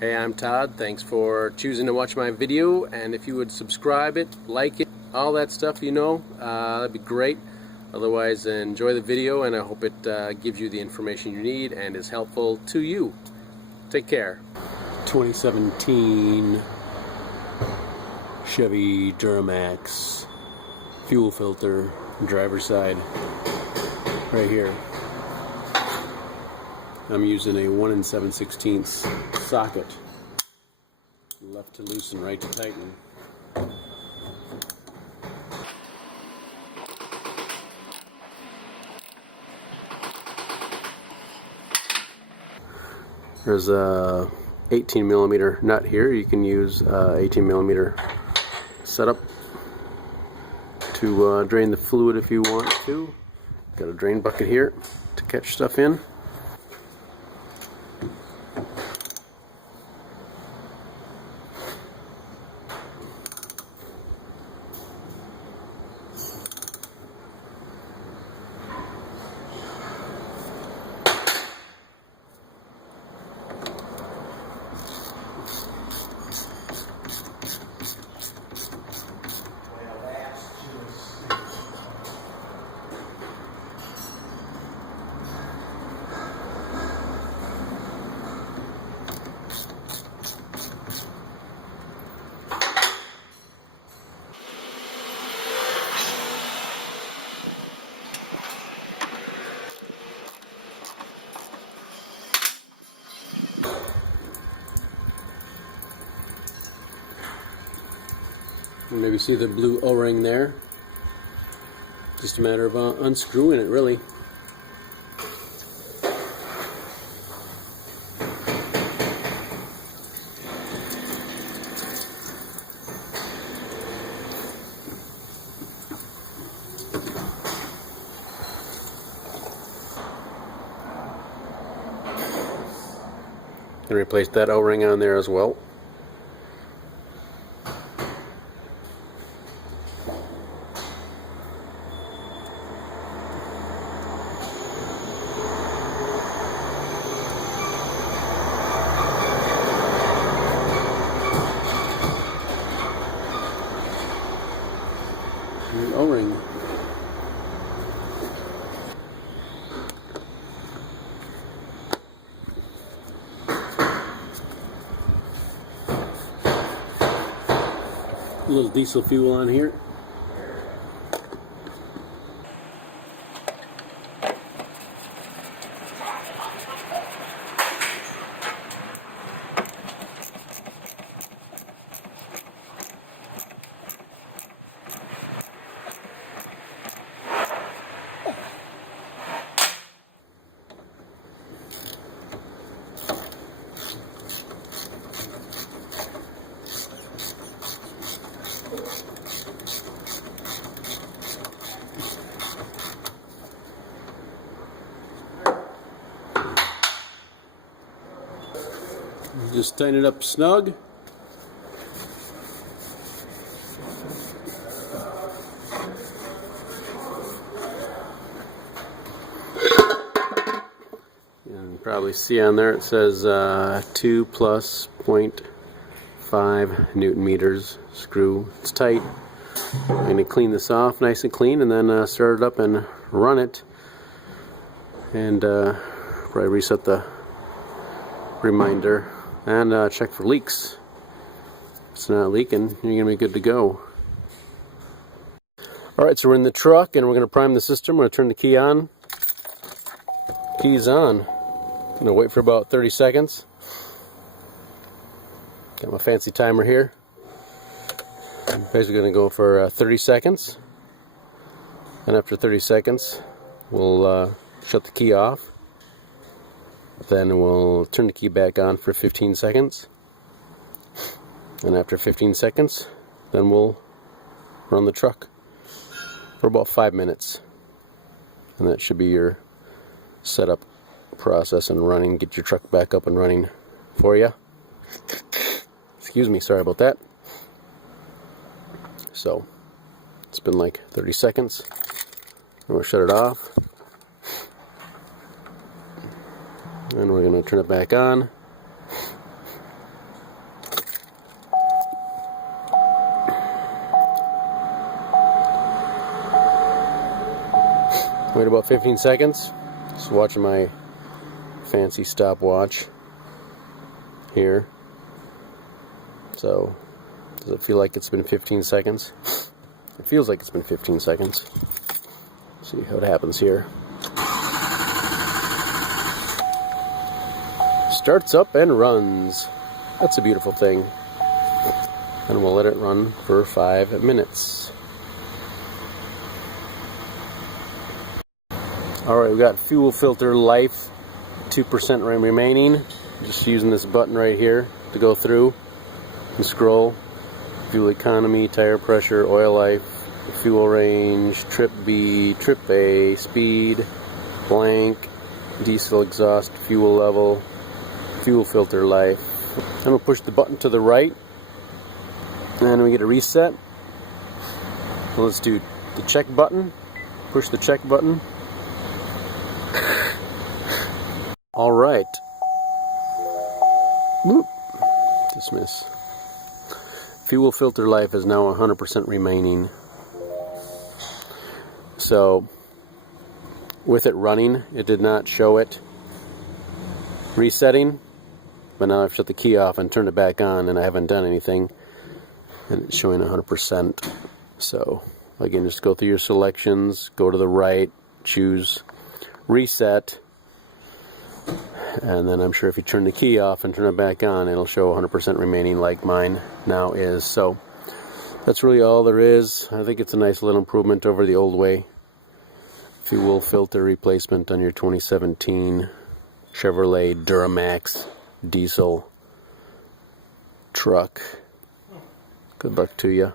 Hey, I'm Todd. Thanks for choosing to watch my video, and if you would subscribe it, like it, all that stuff, that'd be great. Otherwise, enjoy the video, and I hope it gives you the information you need and is helpful to you. Take care. 2017 Chevy Duramax fuel filter, driver's side, right here. I'm using a 1 7/16 socket, left to loosen, right to tighten. There's a 18mm nut here. You can use 18mm setup to drain the fluid if you want to. Got a drain bucket here to catch stuff in. You maybe see the blue O-ring there. Just a matter of unscrewing it, really. And replace that O-ring on there as well. An O-ring. A little diesel fuel on here. Just tighten it up snug. And you probably see on there it says 2 plus 0.5 Newton meters screw. It's tight. I'm going to clean this off nice and clean and then start it up and run it. And probably reset the reminder. And check for leaks. If it's not leaking, you're going to be good to go. Alright, so we're in the truck and we're going to prime the system. We're going to turn the key on. Key's on. I'm going to wait for about 30 seconds. Got my fancy timer here. I'm basically going to go for 30 seconds. And after 30 seconds, we'll shut the key off. Then we'll turn the key back on for 15 seconds. And after 15 seconds, then we'll run the truck for about 5 minutes. And that should be your setup process and running. Get your truck back up and running for you. Excuse me, sorry about that. So, it's been like 30 seconds. And we'll shut it off. And we're going to turn it back on. Wait about 15 seconds. Just watching my fancy stopwatch here. So, does it feel like it's been 15 seconds? It feels like it's been 15 seconds. See how it happens here. Starts up and runs. That's a beautiful thing. And we'll let it run for 5 minutes. Alright, we got fuel filter life, 2% remaining. Just using this button right here to go through and scroll. Fuel economy, tire pressure, oil life, fuel range, trip B, trip A, speed, blank, diesel exhaust fuel level, fuel filter life. I'm going to push the button to the right and we get a reset. So let's do the check button. Push the check button. Alright. Dismiss. Fuel filter life is now 100% remaining. So, with it running, it did not show it resetting, but now I've shut the key off and turned it back on and I haven't done anything, and it's showing 100%. So, again, just go through your selections, go to the right, choose reset, and then I'm sure if you turn the key off and turn it back on, it'll show 100% remaining like mine now is. So that's really all there is. I think it's a nice little improvement over the old way. Fuel filter replacement on your 2017 Chevrolet Duramax diesel truck. Good luck to you.